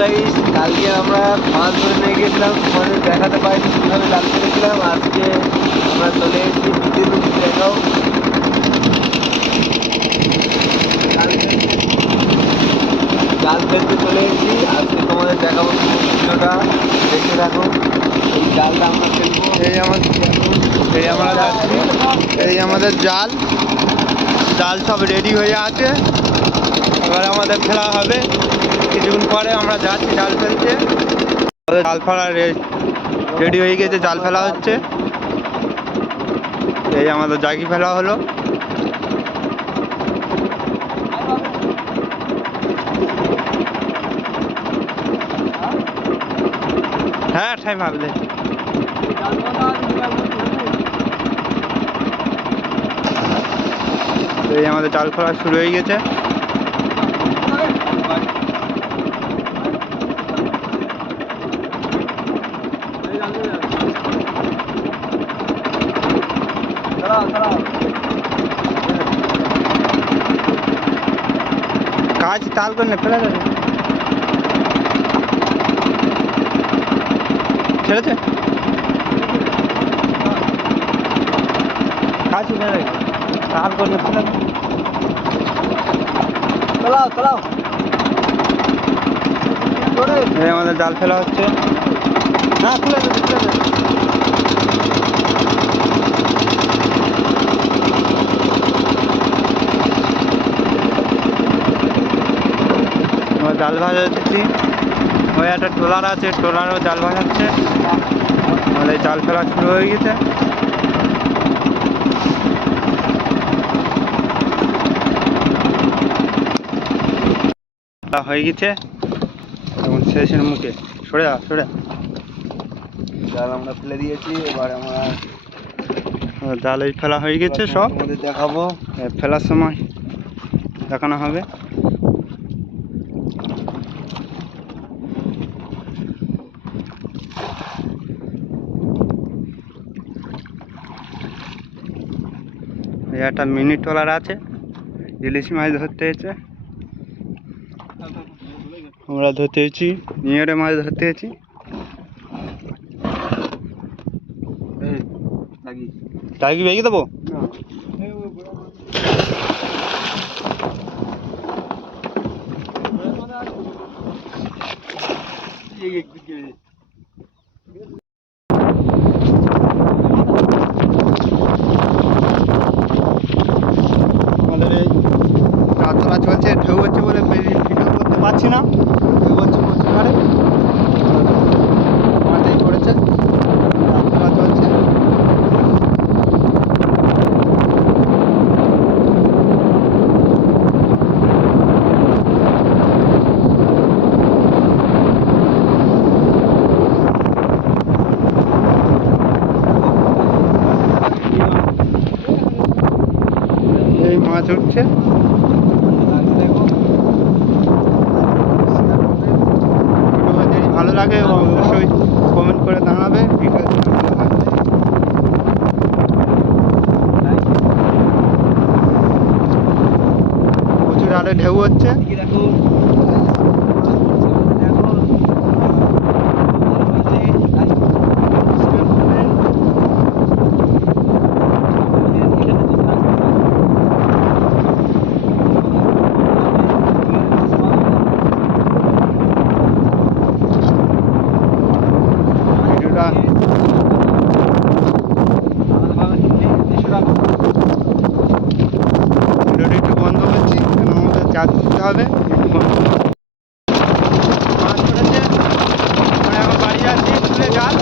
Guys, কালকে আমরা মাছ ধরে নিয়ে গেছিলাম, তোমাদের দেখাতে পারিনি কীভাবে জাল ফেলেছিলাম। আজকে আমরা চলে এসেছি বিদ্যুৎ নদী, দেখাও জাল ফেলতে চলে এসেছি। আজকে তোমাদের দেখাবো, ভিডিওটা দেখতে থাকো। এই জালটা আমরা ফেলবো, আমরা যাচ্ছি। এই আমাদের জাল সব রেডি হয়ে আছে, এবার আমাদের ফেলা হবে। কিছুক্ষণ পরে আমরা যাচ্ছি জাল ফেলতে। জাল ফেলা রেডি হয়ে গেছে, জাল ফেলা হচ্ছে। এই আমাদের জাগি ফেলা হলো। হ্যাঁ ঠাই ভাবলে এই আমাদের জাল ফেলা শুরু হয়ে গেছে। কাজ তাল করে ফেলা যাবে, ছেড়েছে কাজ তাল করে ফেলা। এই আমাদের জাল ফেলা হচ্ছে। হ্যাঁ খুলে দেবে, জাল ভাজা দিচ্ছি। ওই একটা ট্রলার আছে, ট্রলারও জাল ভাজাচ্ছে। আমাদের জাল ফেলা শুরু হয়ে গেছে। হয়ে গেছে এখন শেষের মুখে। সরে জাল আমরা ফেলে দিয়েছি। এবার আমরা জাল এই ফেলা হয়ে গেছে, সব আমাদের দেখাবো। ফেলার সময় দেখানো হবে। এই একটা মিনি ট্রলার আছে, ইলিশ মাছ ধরতে হয়েছে। আমরা ধরতে হয়েছি, নিয়রে মাছ ধরতে হয়েছি। টাকি বেগে দেবো। আমাদের এই রাতলা চলছে, ঢেউ হচ্ছে বলে ভিডিও করতে পারছি না। ঢেউ হচ্ছে প্রচুর হারে, মাঝেই পড়েছে। রাতলা চলছে। এই মাছ উঠছে। যদি ভালো লাগে অবশ্যই কমেন্ট করে জানাবে। প্রচুর আরে ঢেউ হচ্ছে। ভিডিওটা একটু বন্ধ করছি, কেন আমাদের চার্জ করতে হবে। মাছ পড়েছে, এখন বাড়ি যাচ্ছি, তুলে জাল।